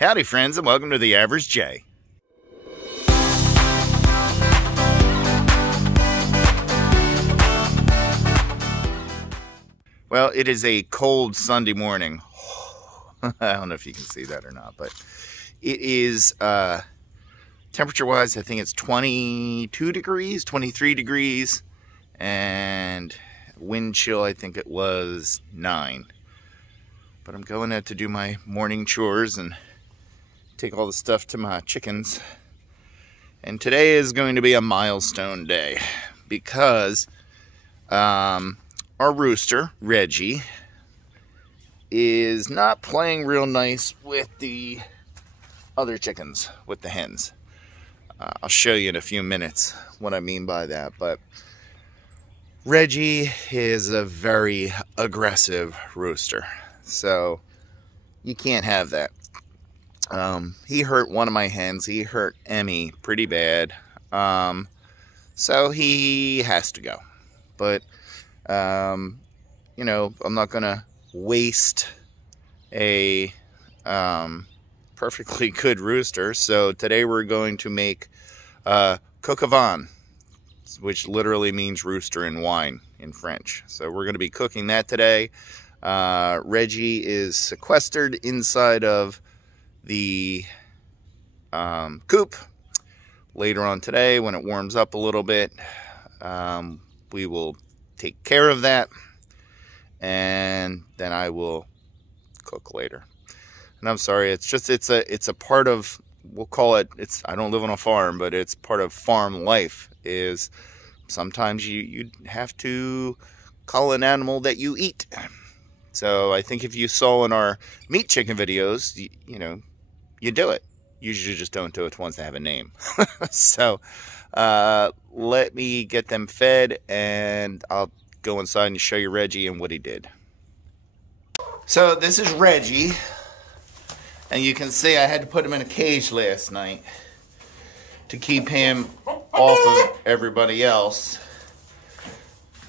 Howdy friends, and welcome to The Average J. Well, it is a cold Sunday morning. I don't know if you can see that or not, but it is, temperature-wise, I think it's 22 degrees, 23 degrees, and wind chill, I think it was 9. But I'm going out to do my morning chores and take all the stuff to my chickens. And today is going to be a milestone day because our rooster, Reggie, is not playing real nice with the other chickens, with the hens. I'll show you in a few minutes what I mean by that, but Reggie is a very aggressive rooster, so you can't have that. He hurt one of my hens. He hurt Emmy pretty bad. So he has to go. But, you know, I'm not going to waste a perfectly good rooster. So today we're going to make Coq Au Vin, which literally means rooster in wine in French. So we're going to be cooking that today. Reggie is sequestered inside of the coop. Later on today, when it warms up a little bit, we will take care of that, and then I will cook later. And I'm sorry, it's just it's a part of, we'll call it, I don't live on a farm, but it's part of farm life. Is sometimes you have to call an animal that you eat. So I think if you saw in our meat chicken videos, you know, you do it. Usually just don't do it once they have a name. So let me get them fed, and I'll go inside and show you Reggie and what he did. So this is Reggie, and you can see I had to put him in a cage last night to keep him off of everybody else.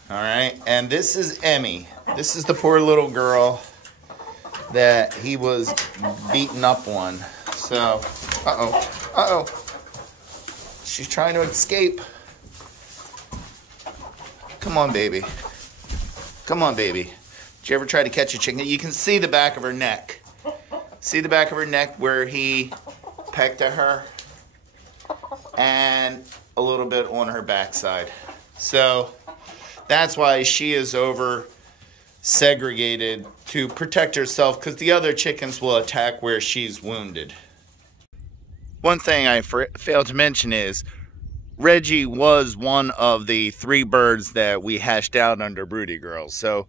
All right, and this is Emmy. This is the poor little girl that he was beaten up on. So, she's trying to escape. Come on, baby. Come on, baby. Did you ever try to catch a chicken? You can see the back of her neck. See the back of her neck where he pecked at her? And a little bit on her backside. So, that's why she is over segregated to protect herself, because the other chickens will attack where she's wounded. One thing I failed to mention is Reggie was one of the 3 birds that we hatched out under Broody Girls. So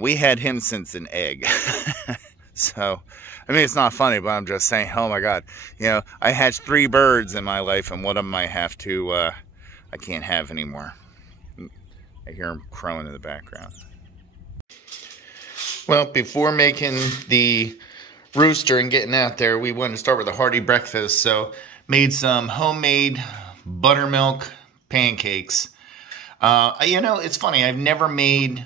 we had him since an egg. So, I mean, it's not funny, but I'm just saying, oh my God. You know, I hatched 3 birds in my life, and one of them I have to, I can't have anymore. I hear him crowing in the background. Well, before making the rooster and getting out there, we wanted to start with a hearty breakfast. So, made some homemade buttermilk pancakes. You know, it's funny. I've never made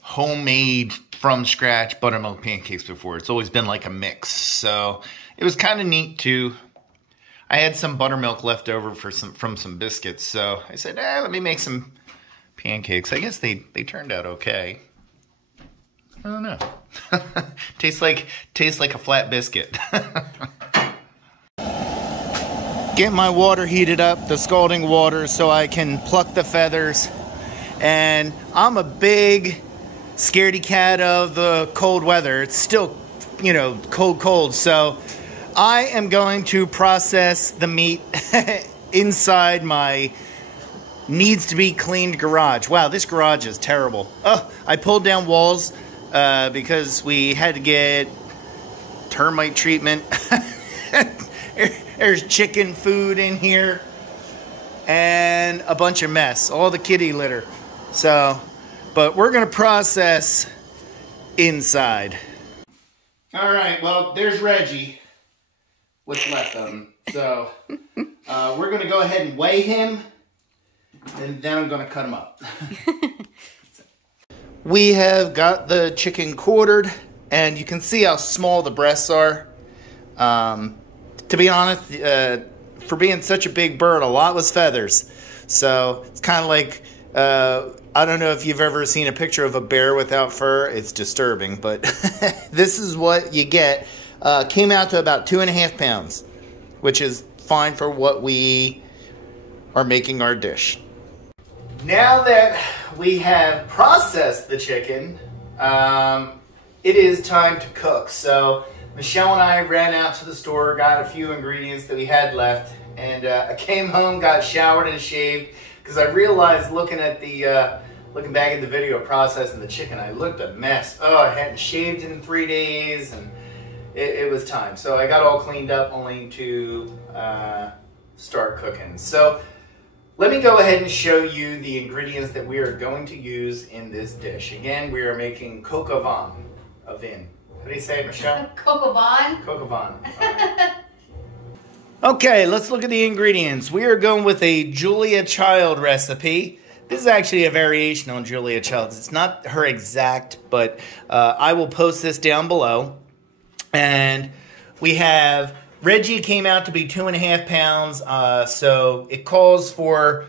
homemade from scratch buttermilk pancakes before. It's always been like a mix. So, it was kind of neat too. I had some buttermilk left over from some biscuits. So, I said, let me make some pancakes. I guess they turned out okay. I don't know. Tastes like a flat biscuit. Get my water heated up, the scalding water, so I can pluck the feathers. And I'm a big scaredy cat of the cold weather. It's still, you know, cold. So I am going to process the meat inside my needs to be cleaned garage. Wow, this garage is terrible. Oh, I pulled down walls because we had to get termite treatment. There's chicken food in here and a bunch of mess, all the kitty litter. So, but we're gonna process inside. All right, well, there's Reggie. What's left of him. So, we're gonna go ahead and weigh him, and then I'm gonna cut him up. We have got the chicken quartered, and you can see how small the breasts are. To be honest, for being such a big bird, a lot was feathers. So it's kind of like, I don't know if you've ever seen a picture of a bear without fur. It's disturbing, but this is what you get. Came out to about 2.5 pounds, which is fine for what we are making our dish. Now that we have processed the chicken, it is time to cook. So Michelle and I ran out to the store, got a few ingredients that we had left, and I came home, got showered and shaved, because I realized looking back at the video of processing the chicken, I looked a mess. Oh, I hadn't shaved in 3 days, and it was time. So I got all cleaned up only to start cooking. So let me go ahead and show you the ingredients that we are going to use in this dish. Again, we are making Coq Au Vin. How do you say it, Michelle? Coq Au Vin. Coq Au Vin. Right. Okay, let's look at the ingredients. We are going with a Julia Child recipe. This is actually a variation on Julia Child's. It's not her exact, but I will post this down below. And we have, Reggie came out to be 2.5 pounds, so it calls for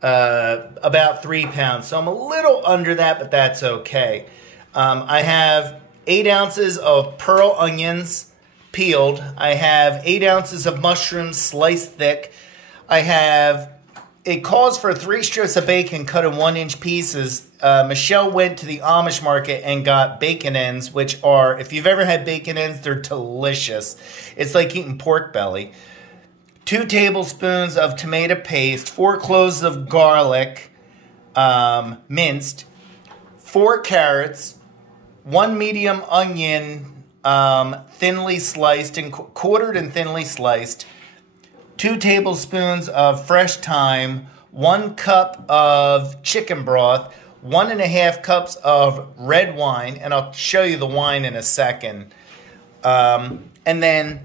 about 3 pounds. So I'm a little under that, but that's okay. I have 8 ounces of pearl onions peeled. I have 8 ounces of mushrooms sliced thick. It calls for 3 strips of bacon cut in 1-inch pieces. Michelle went to the Amish market and got bacon ends, which are, if you've ever had bacon ends, they're delicious. It's like eating pork belly. 2 tablespoons of tomato paste, 4 cloves of garlic, minced, 4 carrots, 1 medium onion, thinly sliced and quartered and thinly sliced, 2 tablespoons of fresh thyme, 1 cup of chicken broth, 1.5 cups of red wine, and I'll show you the wine in a second. And then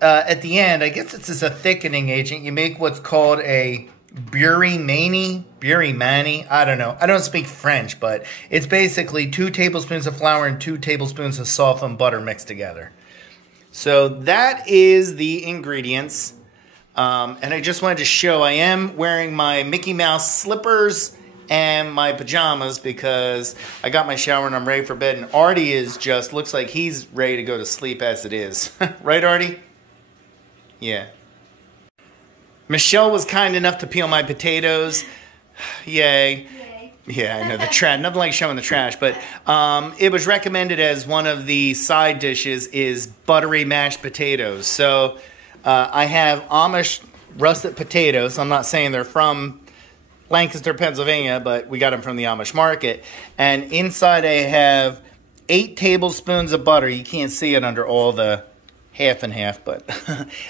at the end, I guess this is a thickening agent. You make what's called a Buttery, I don't know. I don't speak French, but it's basically 2 tablespoons of flour and 2 tablespoons of softened butter mixed together. So that is the ingredients. And I just wanted to show I am wearing my Mickey Mouse slippers and my pajamas because I got my shower and I'm ready for bed. And Artie is just, looks like he's ready to go to sleep as it is. Right, Artie? Yeah. Michelle was kind enough to peel my potatoes. Yay. Yay. Yeah, I know, the trash. Nothing like showing the trash. But it was recommended as one of the side dishes is buttery mashed potatoes. So I have Amish russet potatoes. I'm not saying they're from Lancaster, Pennsylvania, but we got them from the Amish market. And inside I have 8 tablespoons of butter. You can't see it under all the half and half, but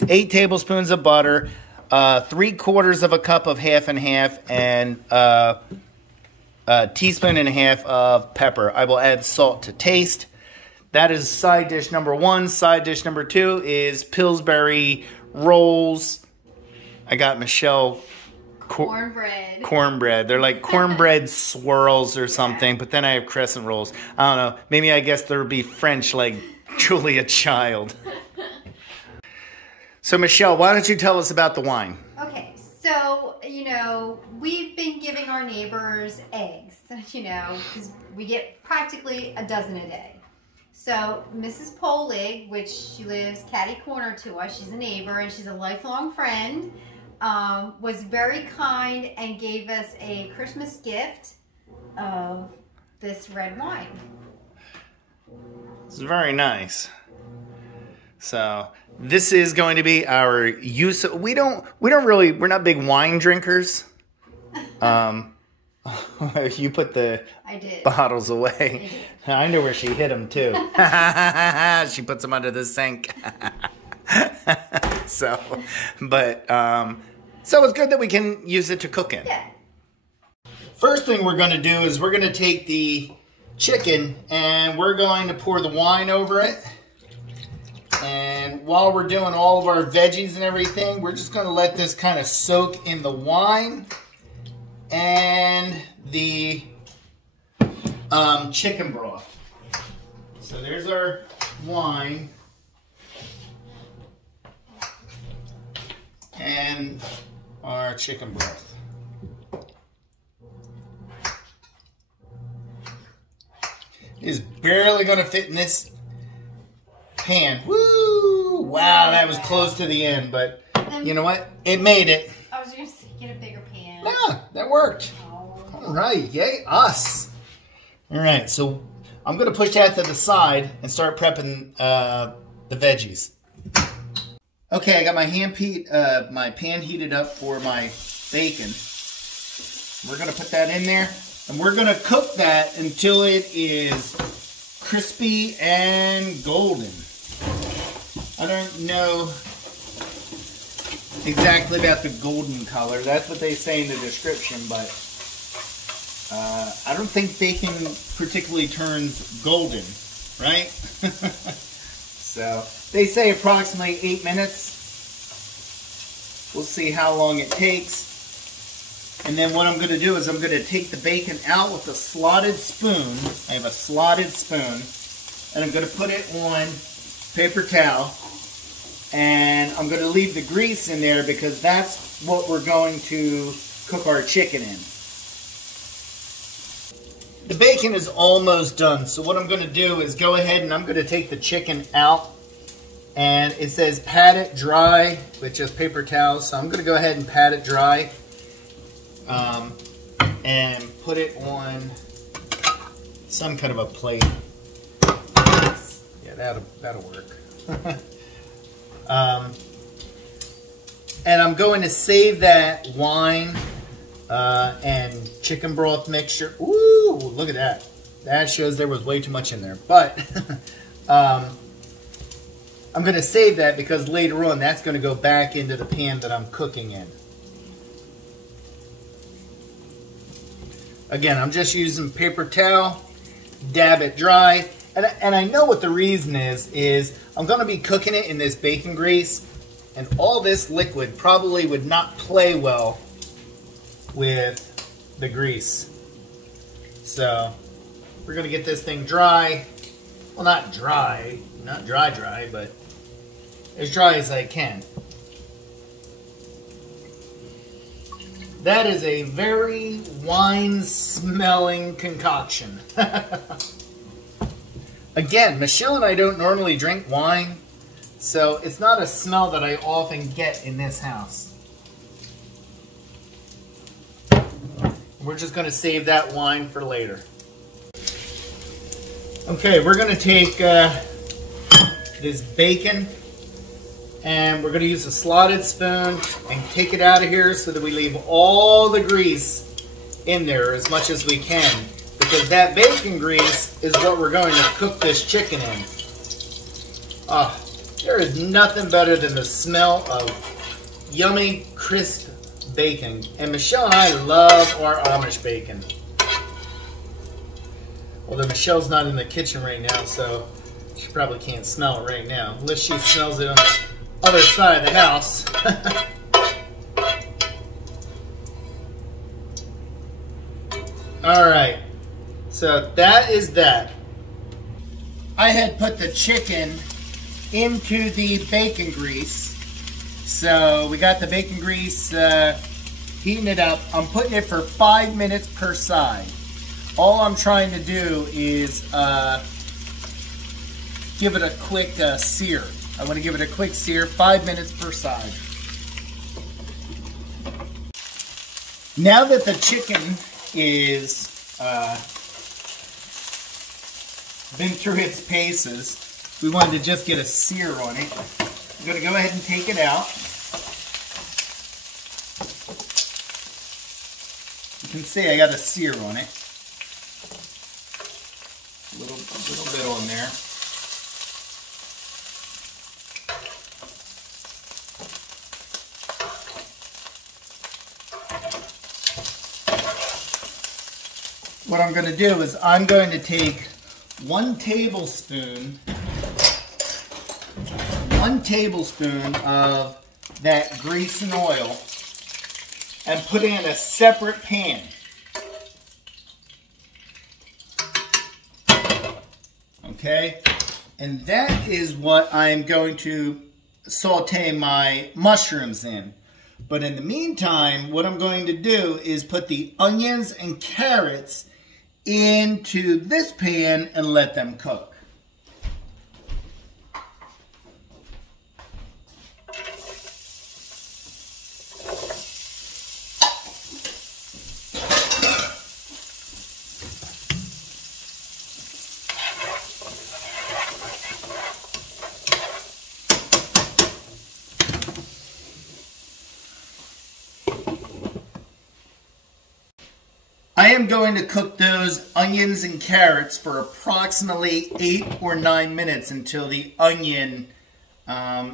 8 tablespoons of butter. 3/4 of a cup of half and half, and a teaspoon and a half of pepper. I will add salt to taste. That is side dish number 1. Side dish number 2 is Pillsbury rolls. I got Michelle cornbread. They're like cornbread swirls or something, but then I have crescent rolls. I don't know. Maybe I guess there would be French like Julia Child. So, Michelle, why don't you tell us about the wine? Okay, so, we've been giving our neighbors eggs, because we get practically a dozen a day. So, Mrs. Polig, which she lives catty corner to us, she's a neighbor and she's a lifelong friend, was very kind and gave us a Christmas gift of this red wine. It's very nice. So this is going to be our use. We're not big wine drinkers. You put the bottles away. I know where she hid them too. She puts them under the sink. So it's good that we can use it to cook in. Yeah. First thing we're going to do is we're going to take the chicken and we're going to pour the wine over it. And while we're doing all of our veggies and everything, we're just going to let this kind of soak in the wine and the chicken broth. So there's our wine. and our chicken broth. It is barely going to fit in this pan. Woo! Wow, that was close to the end, but you know what? It made it. I was going to say, get a bigger pan. Yeah, that worked. Oh. All right, yay us. All right, so I'm going to push that to the side and start prepping the veggies. Okay, I got my pan heated up for my bacon. We're going to put that in there, and we're going to cook that until it is crispy and golden. I don't know exactly about the golden color. That's what they say in the description, but I don't think bacon particularly turns golden, right? So they say approximately 8 minutes. We'll see how long it takes. And then what I'm going to do is I'm going to take the bacon out with a slotted spoon. I have a slotted spoon. And I'm going to put it on paper towel. And I'm going to leave the grease in there because that's what we're going to cook our chicken in. The bacon is almost done. So what I'm going to do is go ahead and I'm going to take the chicken out. And it says pat it dry with just paper towels. So I'm going to go ahead and pat it dry. And put it on some kind of a plate. Yeah, that'll work. And I'm going to save that wine and chicken broth mixture. Ooh, look at that. That shows there was way too much in there. But I'm going to save that because later on that's going to go back into the pan that I'm cooking in. Again, I'm just using paper towel, dab it dry. And I know what the reason is I'm going to be cooking it in this bacon grease. And all this liquid probably would not play well with the grease. So we're going to get this thing dry. Well, not dry, but as dry as I can. That is a very wine-smelling concoction. Again, Michelle and I don't normally drink wine, so it's not a smell that I often get in this house. We're just going to save that wine for later. Okay, we're going to take this bacon, and we're going to use a slotted spoon and take it out of here so that we leave all the grease in there as much as we can. Because that bacon grease is what we're going to cook this chicken in. Ah, there is nothing better than the smell of yummy, crisp bacon. And Michelle and I love our Amish bacon. Although Michelle's not in the kitchen right now, so she probably can't smell it right now. Unless she smells it on the other side of the house. Alright, so that is that. I had put the chicken into the bacon grease. So we got the bacon grease heating it up. I'm putting it for 5 minutes per side. All I'm trying to do is give it a quick sear. I want to give it a quick sear, 5 minutes per side. Now that the chicken is been through its paces, we wanted to just get a sear on it. I'm going to go ahead and take it out. You can see I got a sear on it. A little bit on there. What I'm going to do is I'm going to take 1 tablespoon of that grease and oil and put it in a separate pan. Okay, and that is what I'm going to saute my mushrooms in. But in the meantime, what I'm going to do is put the onions and carrots into this pan and let them cook. I am going to cook those onions and carrots for approximately 8 or 9 minutes until the onion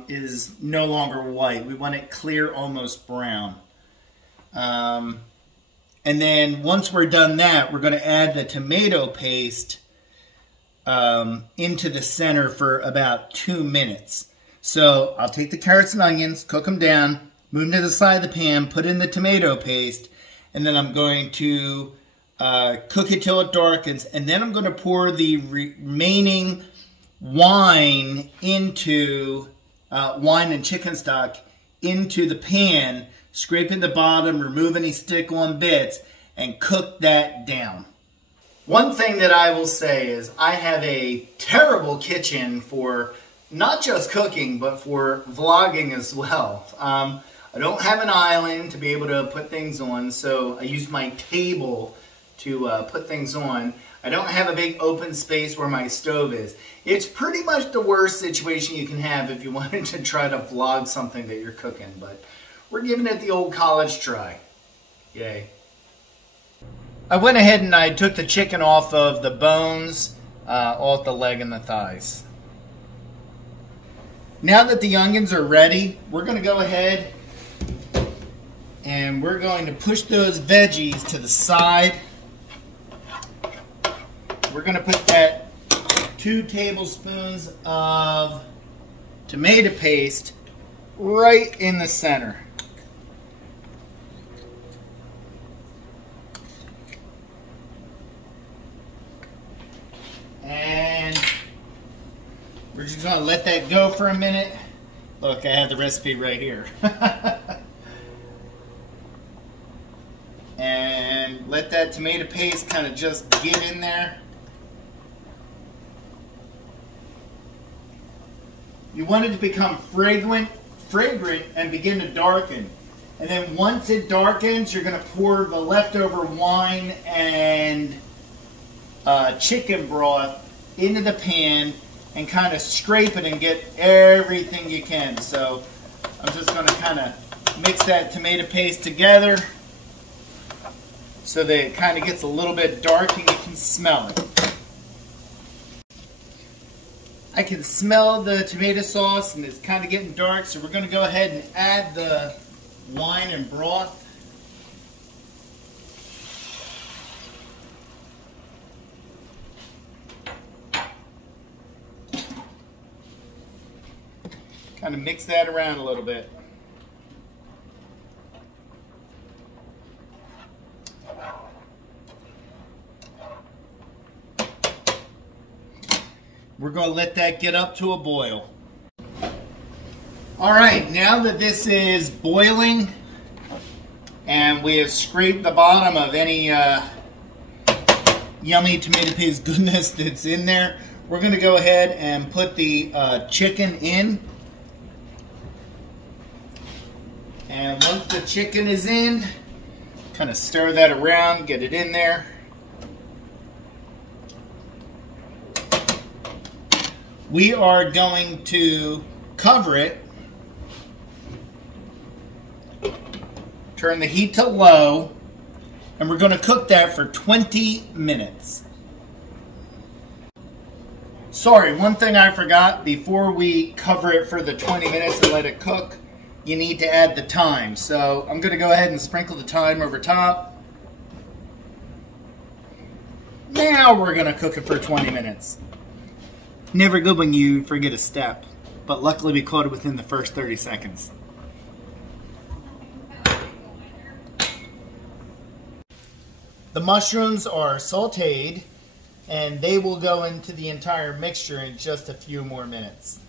is no longer white. We want it clear, almost brown. And then once we're done that, we're going to add the tomato paste into the center for about 2 minutes. So I'll take the carrots and onions, cook them down, move them to the side of the pan, put in the tomato paste, and then I'm going to cook it till it darkens, and then I'm going to pour the remaining wine into wine and chicken stock into the pan, scraping the bottom, remove any stick-on bits, and cook that down. One thing that I will say is I have a terrible kitchen for not just cooking, but for vlogging as well. I don't have an island to be able to put things on, so I use my table to put things on. I don't have a big open space where my stove is. It's pretty much the worst situation you can have if you wanted to try to vlog something that you're cooking, but we're giving it the old college try. Yay. I went ahead and I took the chicken off of the bones, off the leg and the thighs. Now that the onions are ready, we're going to go ahead and we're going to push those veggies to the side. We're going to put that 2 tablespoons of tomato paste right in the center. And we're just going to let that go for a minute. Look, I have the recipe right here. And let that tomato paste kind of just get in there. You want it to become fragrant and begin to darken. And then once it darkens, you're going to pour the leftover wine and chicken broth into the pan and kind of scrape it and get everything you can. So I'm just going to kind of mix that tomato paste together so that it kind of gets a little bit dark and you can smell it. I can smell the tomato sauce and it's kind of getting dark, so we're going to go ahead and add the wine and broth. Kind of mix that around a little bit. We're going to let that get up to a boil. Alright, now that this is boiling and we have scraped the bottom of any yummy tomato paste goodness that's in there, we're going to go ahead and put the chicken in. And once the chicken is in, kind of stir that around, get it in there. We are going to cover it, turn the heat to low, and we're going to cook that for 20 minutes. Sorry, one thing I forgot, before we cover it for the 20 minutes and let it cook, you need to add the thyme. So I'm going to go ahead and sprinkle the thyme over top. Now we're going to cook it for 20 minutes. Never good when you forget a step, but luckily we caught it within the first 30 seconds. The mushrooms are sauteed and they will go into the entire mixture in just a few more minutes.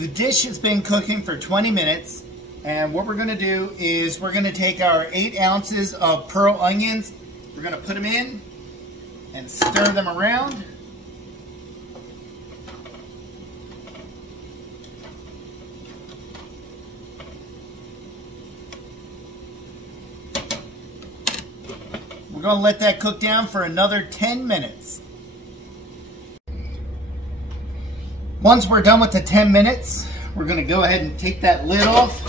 The dish has been cooking for 20 minutes. And what we're going to do is we're going to take our 8 ounces of pearl onions. We're going to put them in and stir them around. We're going to let that cook down for another 10 minutes. Once we're done with the 10 minutes, we're going to go ahead and take that lid off.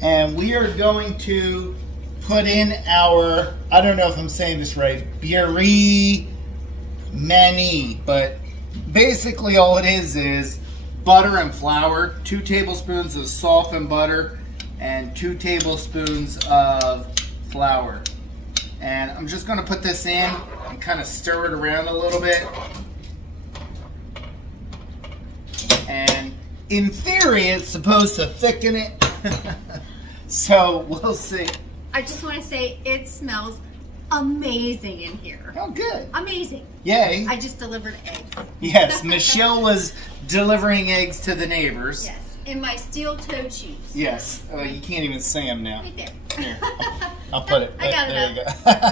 And we are going to put in our, I don't know if I'm saying this right, Buttery, but basically all it is butter and flour, 2 tablespoons of softened butter, and 2 tablespoons of flour. And I'm just going to put this in and kind of stir it around a little bit. And in theory, it's supposed to thicken it. So we'll see. I just want to say it smells amazing in here. Oh, good. Amazing. Yay. I just delivered eggs. Yes, Michelle was delivering eggs to the neighbors. Yes, in my steel-toed shoes. Yes. You can't even see them now. Right there. Here, I'll put it. I got there it. You go.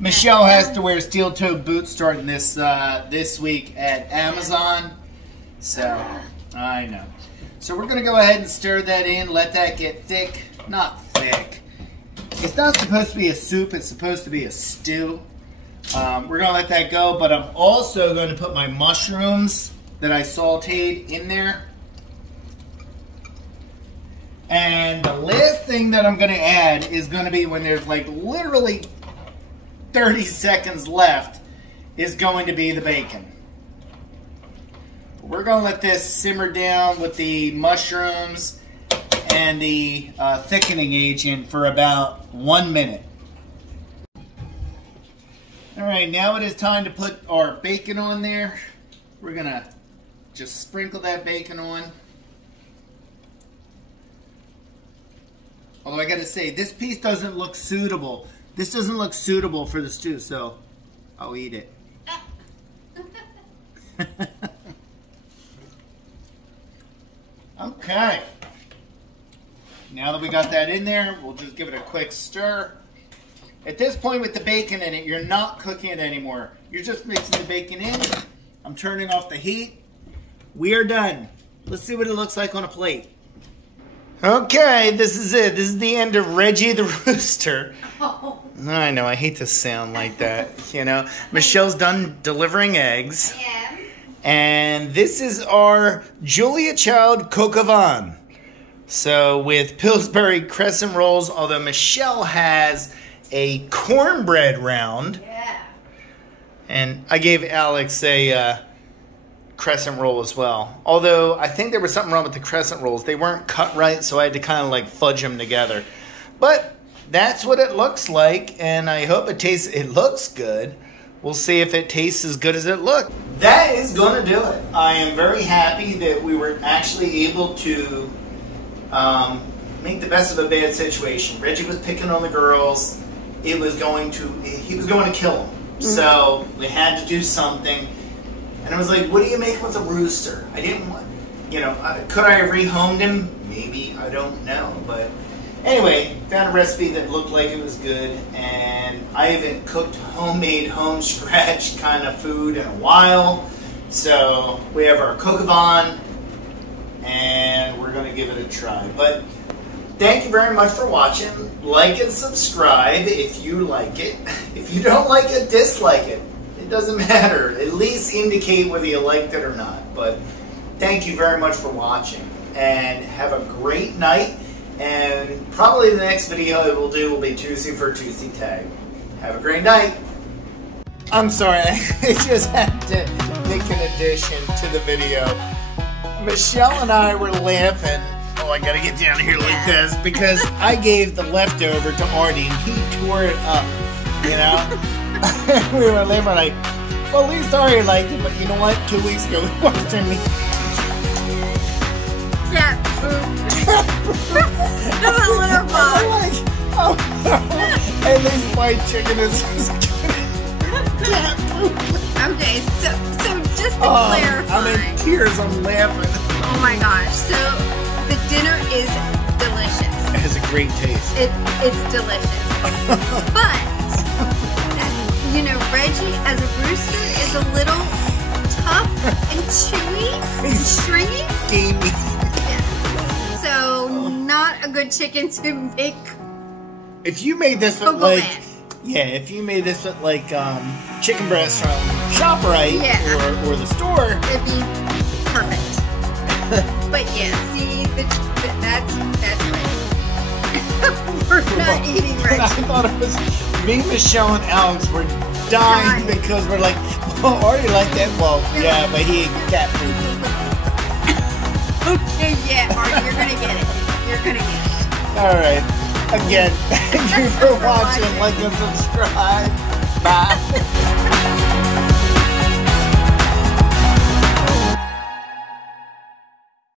Michelle has to wear steel-toed boots starting this this week at Amazon. So, I know. So we're going to go ahead and stir that in, let that get thick. Not thick. It's not supposed to be a soup, it's supposed to be a stew. We're going to let that go, but I'm also going to put my mushrooms that I sauteed in there. And the last thing that I'm going to add is going to be when there's like literally 30 seconds left is going to be the bacon. We're going to let this simmer down with the mushrooms and the thickening agent for about 1 minute. Alright, now it is time to put our bacon on there. We're going to just sprinkle that bacon on. Although I got to say, this piece doesn't look suitable. This doesn't look suitable for the stew, so I'll eat it. Okay. Now that we got that in there, we'll just give it a quick stir. At this point with the bacon in it, you're not cooking it anymore. You're just mixing the bacon in. I'm turning off the heat. We are done. Let's see what it looks like on a plate. Okay, this is it. This is the end of Reggie the Rooster. Oh. I know, I hate to sound like that, you know. Michelle's done delivering eggs. Yeah. And this is our Julia Child Coq Au Vin. So with Pillsbury crescent rolls, although Michelle has a cornbread round. Yeah. And I gave Alex a crescent roll as well. Although I think there was something wrong with the crescent rolls. They weren't cut right, so I had to kind of like fudge them together. But that's what it looks like, and I hope it looks good. We'll see if it tastes as good as it looked. That is going to do it. I am very happy that we were actually able to make the best of a bad situation. Reggie was picking on the girls. He was going to kill them. So we had to do something. And I was like, what do you make with a rooster? I didn't want, you know, could I have rehomed him? Maybe, I don't know. But anyway, found a recipe that looked like it was good. And I haven't cooked homemade, home scratch kind of food in a while. So we have our Coq Au Vin. And we're going to give it a try. But thank you very much for watching. Like and subscribe if you like it. If you don't like it, dislike it. It doesn't matter. At least indicate whether you liked it or not. But thank you very much for watching. And have a great night. And probably the next video that we'll do will be Tuesday for Tuesday Tag. Have a great night. I'm sorry. I just had to make an addition to the video. Michelle and I were laughing. Oh, I gotta get down here like this because I gave the leftover to Artie and he tore it up, you know? We were laughing like, well, at least Artie liked it, but you know what? 2 weeks ago, we watched him. Cat poop. That's a litter box. Like, oh no. And this white chicken is just cat poop. I'm Okay, so just to clarify. I'm in tears. I'm laughing. Oh my gosh. So the dinner is delicious. It has a great taste. It's delicious. But, you know, Reggie as a rooster is a little tough and chewy and stringy. Gamey. Yeah. So not a good chicken to make. If you made this with Coq Au like, Vin. yeah, if you made this with like chicken breast from ShopRite or the store, It'd be perfect. But yeah, see, that's right. We're not eating I Reggie. thought it was me, Michelle, and Alex were dying because we're like, oh, Artie like that. Well, yeah, but he ate cat food. Okay, yeah, Artie, you're gonna get it. You're gonna get it. All right. Again, thank you for watching. Like and subscribe. Bye.